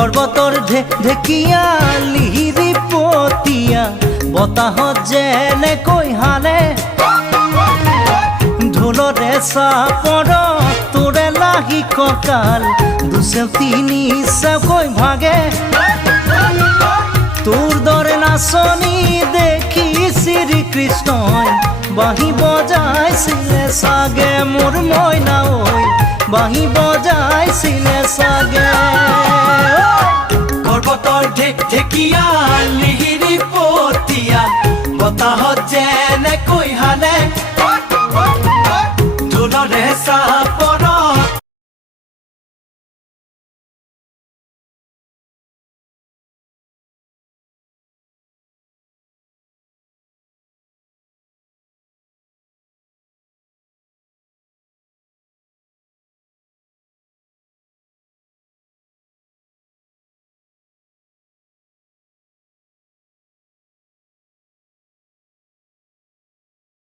পৰ্বতৰ ঢেকীয়া লিহিৰি পতীয়া বতাহত যেনেকৈ হালে ঢোলৰে চাপৰ তোৰে লাহি কঁকাল দুচেও তিনি চেওকৈ ভাগে তোৰ দৰে নাচনি দেখি শ্ৰীকৃষ্ণই বাঁহী বজাইছিলে চাগে মোৰ মইনা ঐ বাঁহী বজাইছিলে চাগে পৰ্বতৰ ঢেকীয়া লিহিৰি পতীয়া বতাহত যেনেকৈ হালে ঢোলৰে চাপৰ